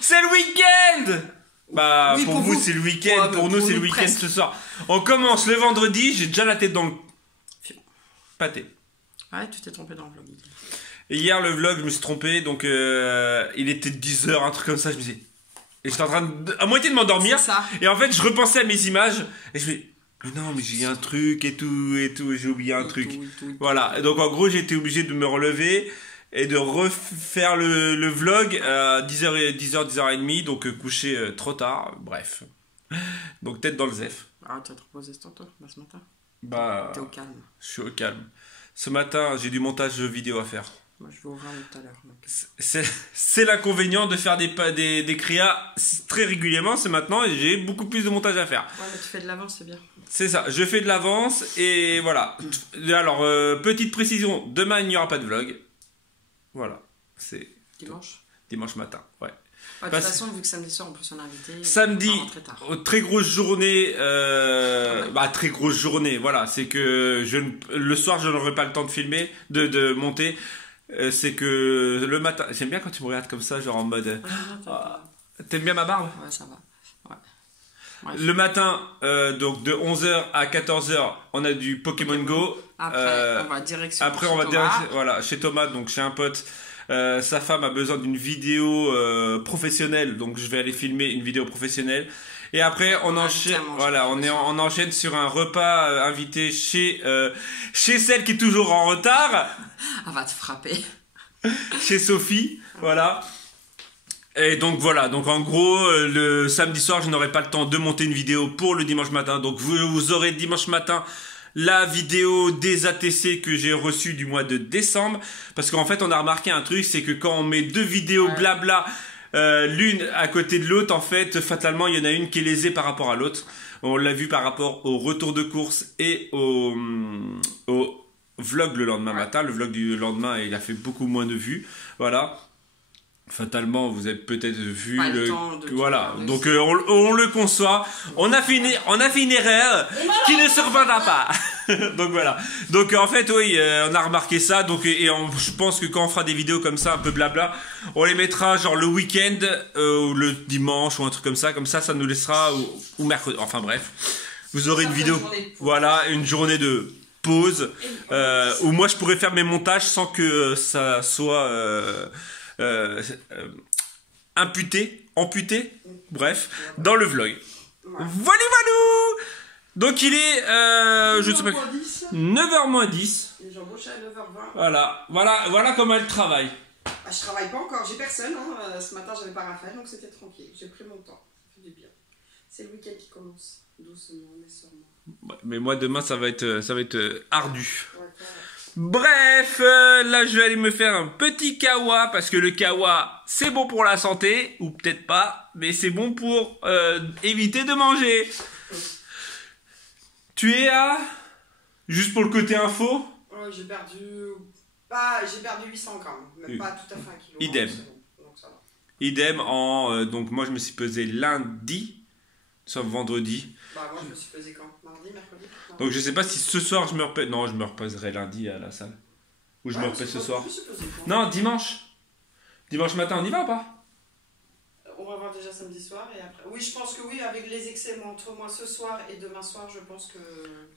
C'est le week-end. Bah, Oui, pour vous, c'est le week-end. Pour nous, c'est le week-end ce soir. On commence le vendredi. J'ai déjà la tête dans le pâté. Ouais, tu t'es trompé dans le vlog. Et hier, le vlog, je me suis trompé. Donc, il était 10h, un truc comme ça. Je me disais. Et j'étais en train à moitié de m'endormir. Et en fait, je repensais à mes images. Et je me dis, non, mais j'ai un truc et tout. J'ai oublié un truc. Voilà. Et donc, en gros, j'ai été obligé de me relever et de refaire le vlog à 10h30. Donc, coucher trop tard. Bref. Donc, tête dans le zef. Ah, tu as te reposé ce matin? Bah. T'es au calme. Je suis au calme. Ce matin, j'ai du montage vidéo à faire. Moi, je vais ouvrir tout à l'heure. C'est l'inconvénient de faire des créas très régulièrement, c'est maintenant, et j'ai beaucoup plus de montage à faire. Ouais, mais tu fais de l'avance, c'est bien. C'est ça, je fais de l'avance, et voilà. Alors, petite précision, demain, il n'y aura pas de vlog. Voilà, c'est... Dimanche matin, ouais. De toute façon, vu que samedi soir, en plus, on est invité. Samedi, très grosse journée, très grosse journée, voilà, c'est que le soir, je n'aurai pas le temps de filmer, de monter. C'est que le matin, j'aime bien quand tu me regardes comme ça, genre en mode. T'aimes bien ma barbe? Ouais, ça va. Ouais. Le matin, donc de 11h à 14h, on a du Pokémon Go. Après, on va direction. Après, on va direction, voilà, chez Thomas, donc chez un pote. Sa femme a besoin d'une vidéo professionnelle, donc je vais aller filmer une vidéo professionnelle. Et après, on enchaîne, voilà, on enchaîne sur un repas invité chez celle qui est toujours en retard. Elle va te frapper. Chez Sophie, voilà. Et donc voilà, donc en gros, le samedi soir, je n'aurai pas le temps de monter une vidéo pour le dimanche matin. Donc vous aurez dimanche matin la vidéo des ATC que j'ai reçue du mois de décembre. Parce qu'en fait, on a remarqué un truc, c'est que quand on met deux vidéos blabla, l'une à côté de l'autre, en fait, fatalement, il y en a une qui est lésée par rapport à l'autre. On l'a vu par rapport au retour de course et au vlog le lendemain matin. Le vlog du lendemain, il a fait beaucoup moins de vues. Voilà. Fatalement, vous avez peut-être vu voilà. Donc on le conçoit. On a fait une erreur qui ne se reprendra pas. Donc voilà. Donc en fait, oui, on a remarqué ça. Donc je pense que quand on fera des vidéos comme ça, un peu blabla, on les mettra genre le week-end ou le dimanche ou un truc comme ça. Comme ça, ça nous laissera ou mercredi. Enfin bref, vous aurez une vidéo. Voilà, une journée de pause où moi je pourrais faire mes montages sans que ça soit amputé, bref, dans le vlog. Voilà. Donc il est, je ne sais pas, 9h moins 10. J'ai embauché à 9h20. Voilà comment elle travaille. Ah, je travaille pas encore, j'ai personne. Hein. Ce matin, j'avais pas Raphaël, donc c'était tranquille. J'ai pris mon temps. Ça fait du bien. C'est le week-end qui commence. Doucement, mais sûrement. Mais moi, demain, ça va être ardu. Bref, là je vais aller me faire un petit kawa parce que le kawa c'est bon pour la santé, ou peut-être pas, mais c'est bon pour éviter de manger. Tu es à... Juste pour le côté info? J'ai perdu 800 grammes, même pas tout à fait 1 kilo. Idem. Donc ça va. Idem donc moi je me suis pesé lundi, sauf vendredi. Bah moi je me suis pesé quand? Mardi, mercredi? Donc je sais pas si ce soir je me repèse. Non, je me repèserai lundi à la salle. Ou je me repèse ce soir. Non, dimanche. Dimanche matin, on y va ou pas? On va voir déjà samedi soir et après. Oui, je pense que oui, avec les excès entre moi ce soir et demain soir, je pense que.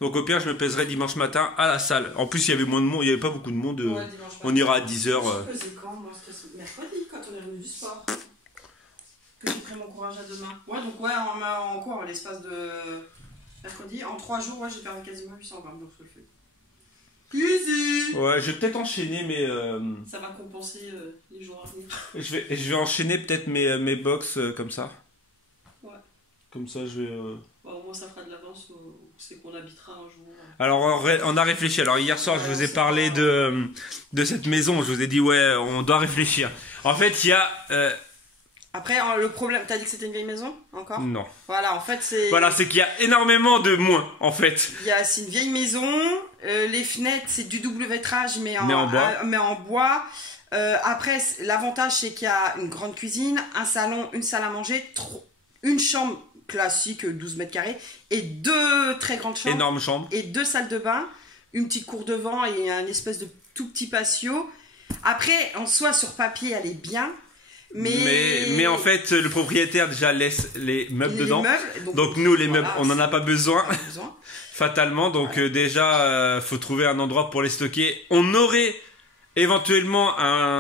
Donc au pire, je me pèserai dimanche matin à la salle. En plus, il y avait moins de monde, il y avait pas beaucoup de monde. Ouais, on ira à 10h. Je me pesais quand? Moi, c'était mercredi quand on est revenu du sport. Que j'ai pris mon courage à demain. Ouais, donc ouais, en quoi? L'espace de mercredi, en 3 jours, ouais, j'ai perdu quasiment 800 grammes, donc je le fais. Easy. Ouais, je vais peut-être enchaîner mais ça va compenser les jours à venir. Je vais enchaîner peut-être mes box comme ça. Ouais. Comme ça, je vais... Au moins, ça fera de l'avance, c'est qu'on habitera un jour. Alors, on a réfléchi. Alors, hier soir, je vous ai parlé de cette maison. Je vous ai dit, ouais, on doit réfléchir. En fait, il y a... Après, le problème, t'as dit que c'était une vieille maison, encore? Non. Voilà, en fait, c'est... Voilà, c'est qu'il y a énormément de moins, en fait. C'est une vieille maison, les fenêtres, c'est du double vitrage, mais en bois. Après, l'avantage, c'est qu'il y a une grande cuisine, un salon, une salle à manger, une chambre classique, 12 mètres carrés, et 2 très grandes chambres. Énorme chambre. Et 2 salles de bain, une petite cour devant et un espèce de tout petit patio. Après, en soi, sur papier, elle est bien. Mais en fait, le propriétaire déjà laisse les meubles dedans. Donc nous, les meubles, on n'en a pas besoin. Fatalement. Donc déjà, faut trouver un endroit pour les stocker. On aurait éventuellement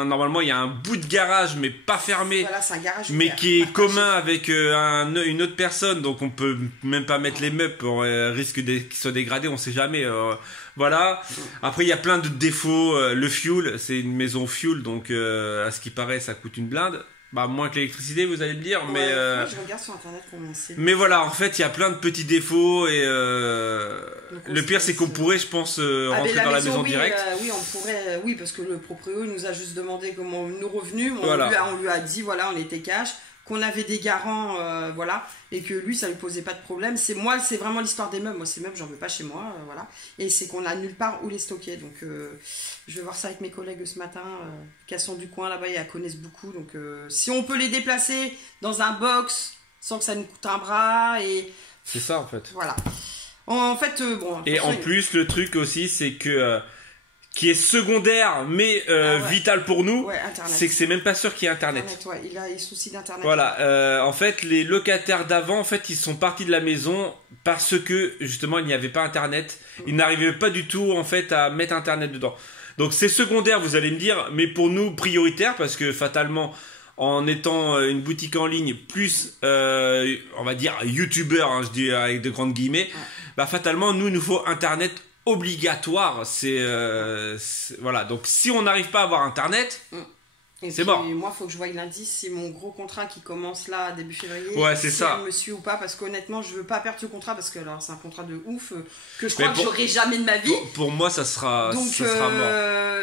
normalement, il y a un bout de garage, mais pas fermé. Voilà, c'est un garage mais qui est commun avec une autre personne. Donc on peut même pas mettre les meubles pour risque qu'ils soient dégradés. On sait jamais. Voilà. Après, il y a plein de défauts. Le fuel, c'est une maison fuel, donc à ce qui paraît, ça coûte une blinde. Bah, moins que l'électricité, vous allez me dire. Ouais, mais je regarde sur internet combien c'est. Mais voilà, en fait, il y a plein de petits défaux et le pire, c'est qu'on pourrait, je pense, rentrer dans la maison direct. Oui, on pourrait. Oui, parce que le proprio nous a juste demandé comment nos revenus. On lui a dit, voilà, on était cash, qu'on avait des garants, voilà, et que lui, ça lui posait pas de problème. C'est vraiment l'histoire des meubles. Moi, ces meubles, j'en veux pas chez moi, voilà. Et c'est qu'on a nulle part où les stocker. Donc, je vais voir ça avec mes collègues ce matin, qui sont du coin là-bas, et elles connaissent beaucoup. Donc, si on peut les déplacer dans un box sans que ça nous coûte un bras, et c'est ça en fait. Voilà. En fait, bon. Et en plus, le truc aussi, c'est que qui est secondaire mais vital pour nous, c'est que c'est même pas sûr qu'il y ait internet. Il a des soucis d'internet. Voilà, en fait les locataires d'avant, en fait, ils sont partis de la maison parce que justement il n'y avait pas internet. Ils n'arrivaient pas du tout en fait à mettre internet dedans. Donc c'est secondaire, vous allez me dire, mais pour nous prioritaire parce que fatalement en étant une boutique en ligne plus on va dire youtubeur, hein, je dis avec de grandes guillemets, bah fatalement nous il nous faut internet obligatoire. Voilà, donc si on n'arrive pas à avoir internet, c'est mort. Moi, il faut que je voie lundi si mon gros contrat qui commence là début février, c'est ça. Me suit ou pas, parce qu'honnêtement, je veux pas perdre ce contrat parce que alors c'est un contrat de ouf que je crois que j'aurai jamais de ma vie. Pour moi, ça sera mort.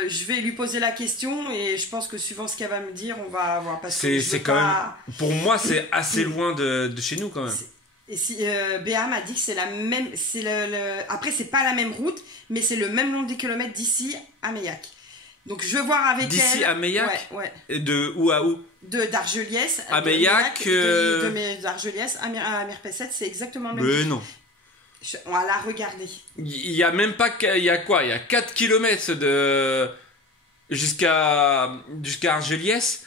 Je vais lui poser la question et je pense que suivant ce qu'elle va me dire, on va voir. C'est quand même. Pour moi, c'est assez loin de chez nous quand même. Et si Béa m'a dit que c'est la même, après c'est pas la même route, mais c'est le même nombre de kilomètres d'ici à Meillac. Donc je vais voir avec elle. D'ici à Meillac. Ouais. Et de où à où? D'Argeliès. À Meillac. D'Argeliès à Mirpesset, c'est exactement le même. Mais non. On va la regarder. Il y a même pas, il y a quoi? Il y a 4 km jusqu'à Argeliès.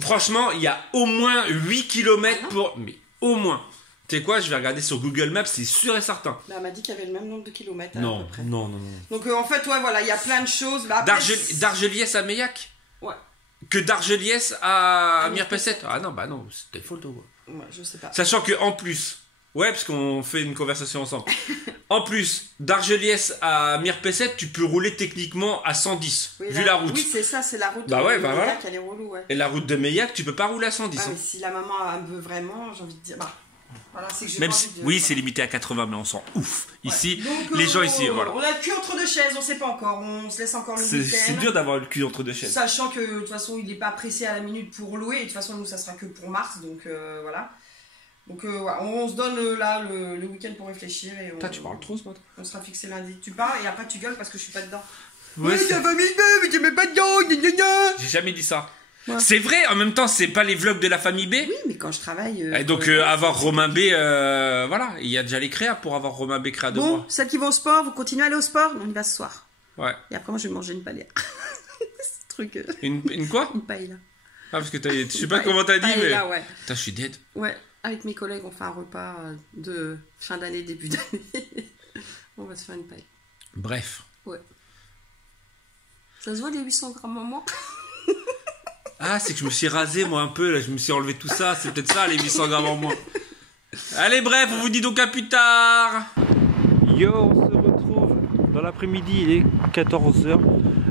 Franchement, il y a au moins 8 km mais au moins. Tu sais quoi, je vais regarder sur Google Maps, c'est sûr et certain. Elle m'a dit qu'il y avait le même nombre de kilomètres. Non, à peu près. Non. Donc en fait, voilà, il y a plein de choses. D'Argeliès à Meillac? Ouais. Que d'Argeliès à Mirpesset? Ah non, bah non, c'était faux. Ouais, je sais pas. Sachant que en plus, parce qu'on fait une conversation ensemble. En plus, d'Argeliès à Mirpesset, tu peux rouler techniquement à 110, vu la route. Oui, c'est ça, c'est la route de Meillac, elle est relou, Et la route de Meillac, tu peux pas rouler à 110. Mais si la maman elle veut vraiment, j'ai envie de dire, voilà, c'est que j'ai même si, c'est limité à 80, mais on s'en ouf. Ici, donc, les gens ici, voilà. On a le cul entre deux chaises, on sait pas encore, on se laisse encore le week-end. C'est dur d'avoir le cul entre deux chaises. Sachant que de toute façon, il n'est pas pressé à la minute pour louer, et de toute façon, nous, ça sera que pour mars, donc voilà. Donc on se donne là le week-end pour réfléchir. Et tu parles trop ce matin. On sera fixé lundi. Tu parles et après tu gueules parce que je suis pas dedans. Ouais, t'as pas mis de mais tu mets pas dedans. J'ai jamais dit ça. Ouais. C'est vrai, en même temps, c'est pas les vlogs de la famille B. Oui, mais quand je travaille. Et donc, avoir Romain B, voilà, il y a déjà les créas pour avoir Romain B créa de moi. Bon, celles qui vont au sport, vous continuez à aller au sport? On y va ce soir. Ouais. Et après, moi, je vais manger une paella. Ce truc. Une quoi? Une paella. Ah, parce que je sais pas comment t'as dit, mais. Ouais. Putain, je suis dead. Ouais, avec mes collègues, on fait un repas de fin d'année, début d'année. On va se faire une paella. Bref. Ouais. Ça se voit les 800 grammes en moins? Ah, c'est que je me suis rasé moi un peu, là, je me suis enlevé tout ça, c'est peut-être ça les 800 grammes en moins. Allez, bref, on vous dit donc à plus tard. Yo, on se retrouve dans l'après-midi, il est 14h.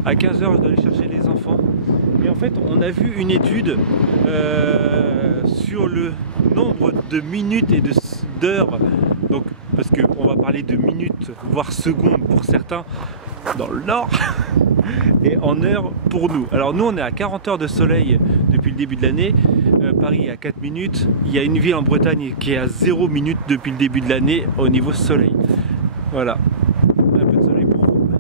À 15h, je dois aller chercher les enfants. Et en fait, on a vu une étude sur le nombre de minutes et d'heures. Donc, parce qu'on va parler de minutes, voire secondes pour certains, dans le nord. Et en heures pour nous. Alors nous on est à 40 heures de soleil depuis le début de l'année. Paris est à 4 minutes. Il y a une ville en Bretagne qui est à 0 minutes depuis le début de l'année au niveau soleil. Voilà. Un peu de soleil pour vous.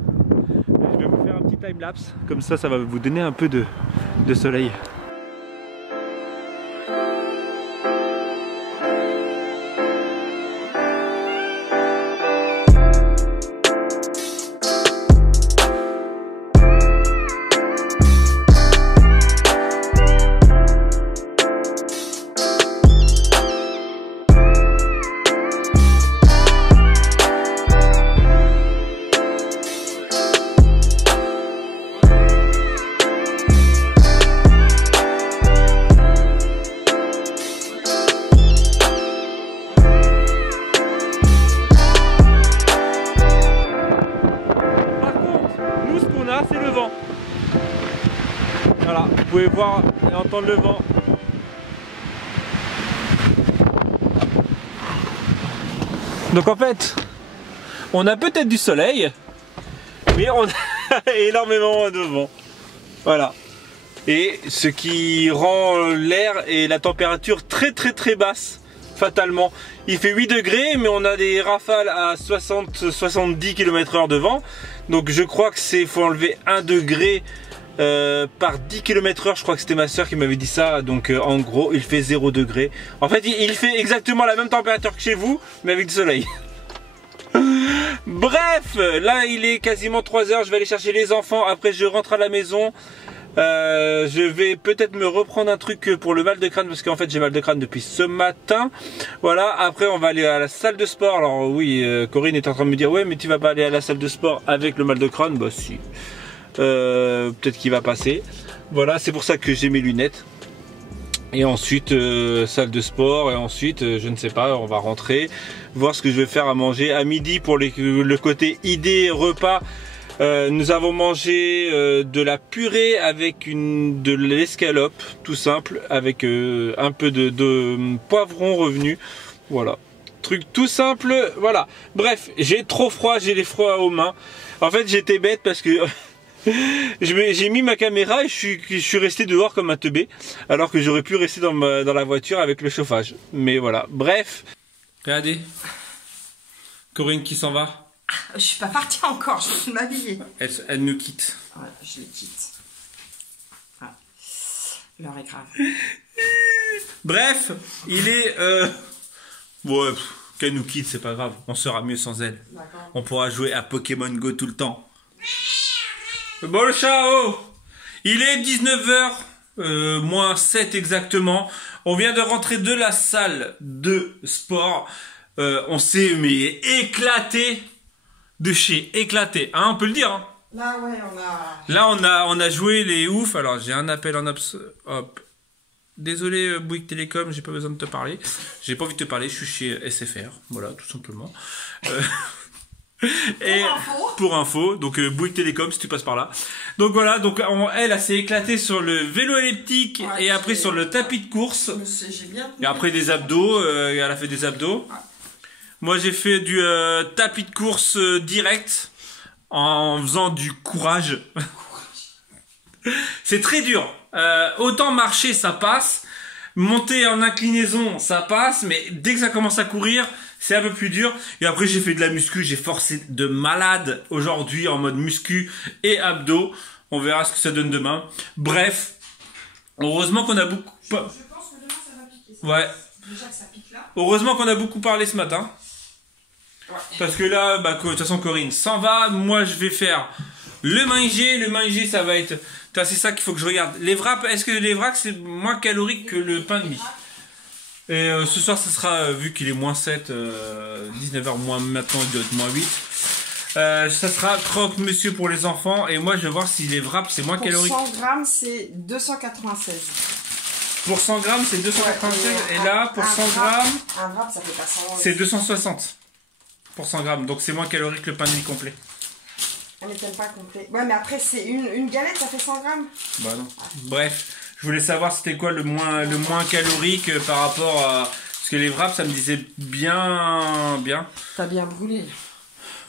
Je vais vous faire un petit time-lapse. Comme ça va vous donner un peu de soleil. voir et entendre le vent. Donc en fait, on a peut-être du soleil, mais on a énormément de vent. Voilà. Et ce qui rend l'air et la température très basse, fatalement. Il fait 8 degrés, mais on a des rafales à 60-70 km/h de vent. Donc je crois que c'est faut enlever 1 degré par 10 km/h. Je crois que c'était ma soeur qui m'avait dit ça. Donc en gros, il fait 0 degré. En fait, il fait exactement la même température que chez vous, mais avec du soleil. Bref, là il est quasiment 3 h. Je vais aller chercher les enfants. Après, je rentre à la maison. Je vais peut-être me reprendre un truc pour le mal de crâne parce qu'en fait j'ai mal de crâne depuis ce matin. Voilà, après on va aller à la salle de sport. Alors oui, Corinne est en train de me dire ouais mais tu vas pas aller à la salle de sport avec le mal de crâne. Bah si, peut-être qu'il va passer. Voilà, c'est pour ça que j'ai mes lunettes. Et ensuite salle de sport et ensuite je ne sais pas, on va rentrer voir ce que je vais faire à manger à midi pour le côté idée repas. Nous avons mangé de la purée avec de l'escalope, tout simple, avec un peu de poivron revenu. Voilà, truc tout simple, voilà. Bref, j'ai trop froid, j'ai les froids aux mains. En fait, j'étais bête parce que j'ai mis ma caméra et je suis resté dehors comme un teubé, alors que j'aurais pu rester dans la voiture avec le chauffage. Mais voilà, bref. Regardez, Corinne qui s'en va. Je suis pas partie encore, je vais m'habiller. Elle nous quitte. Ouais, je les quitte. Ouais. L'heure est grave. Bref, il est... Ouais, qu'elle nous quitte, c'est pas grave. On sera mieux sans elle. On pourra jouer à Pokémon Go tout le temps. Bon le chat, oh, il est 19 h, moins 7 exactement. On vient de rentrer de la salle de sport. On s'est mais éclaté. De chez éclaté, hein, on peut le dire. Hein. Là, ouais, on a... Là, on a joué les oufs. Alors, j'ai un appel en hop. Désolé, Bouygues Télécom, j'ai pas besoin de te parler. J'ai pas envie de te parler, je suis chez SFR. Voilà, tout simplement. Et pour info, donc Bouygues Télécom, si tu passes par là. Donc voilà, donc elle s'est éclatée sur le vélo elliptique et après sur le tapis de course. Et après des abdos, elle a fait des abdos. Ouais. Moi j'ai fait du tapis de course direct en faisant du courage. C'est très dur. Autant marcher ça passe, monter en inclinaison ça passe, mais dès que ça commence à courir c'est un peu plus dur. Et après j'ai fait de la muscu, j'ai forcé de malade aujourd'hui en mode muscu et abdos. On verra ce que ça donne demain. Bref, heureusement qu'on a beaucoup... Je pense que demain ça va piquer. Ça. Ouais. Déjà que ça pique là. Heureusement qu'on a beaucoup parlé ce matin. Ouais. Parce que là, bah, de toute façon Corinne s'en va. Moi je vais faire le manger. Le manger ça va être... C'est ça qu'il faut que je regarde. Les wraps, est-ce que les wraps c'est moins calorique que le pain de mie? Et ce soir ça sera, vu qu'il est moins 7, 19 h moins maintenant il doit être moins 8. Ça sera croque-monsieur pour les enfants. Et moi je vais voir si les wraps c'est moins calorique. Pour 100 grammes c'est 296. Pour 100 grammes c'est 296. Ouais, et là pour 100 grammes un wrap ça fait pas 100. C'est 260 pour 100 grammes. Donc c'est moins calorique que le pain de mie complet. Mais t'aimes pas complet. Ouais mais après c'est une galette ça fait 100 grammes. Bah non. Bref, je voulais savoir c'était quoi le moins calorique par rapport à... Parce que les wraps ça me disait bien. T'as bien brûlé.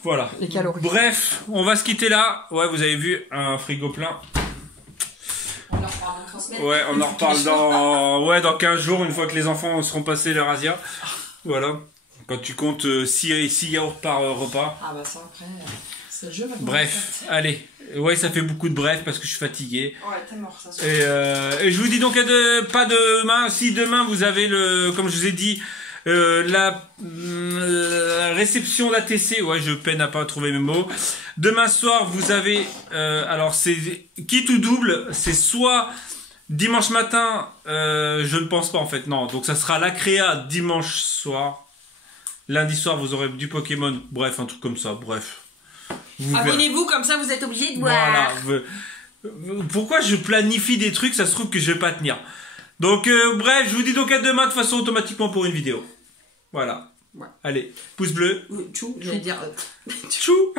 Voilà. Les calories. Bref, on va se quitter là. Ouais, vous avez vu un frigo plein. On en reparle dans 3 semaines. Ouais, on en reparle dans 15 jours, une fois que les enfants seront passés leur Asia. Voilà. Quand tu comptes 6 yaourts par repas. Ah bah ça après, c'est le jeu maintenant. Bref, allez. Ouais, ça fait beaucoup de bref parce que je suis fatigué. Ouais, t'es mort, ça. Et je vous dis donc pas demain. Si demain vous avez comme je vous ai dit, la réception d'ATC, ouais, je peine à pas trouver mes mots. Demain soir, vous avez, alors c'est quitte ou double, c'est soit dimanche matin, je ne pense pas en fait, non. Donc ça sera la créa dimanche soir. Lundi soir, vous aurez du Pokémon. Bref, un truc comme ça. Bref. Abonnez-vous, comme ça vous êtes obligé de voir. Voilà. Pourquoi je planifie des trucs, ça se trouve que je vais pas tenir. Donc bref, je vous dis donc à demain de façon automatiquement pour une vidéo. Voilà. Ouais. Allez, pouce bleu. Tchou, je vais dire. Tchou.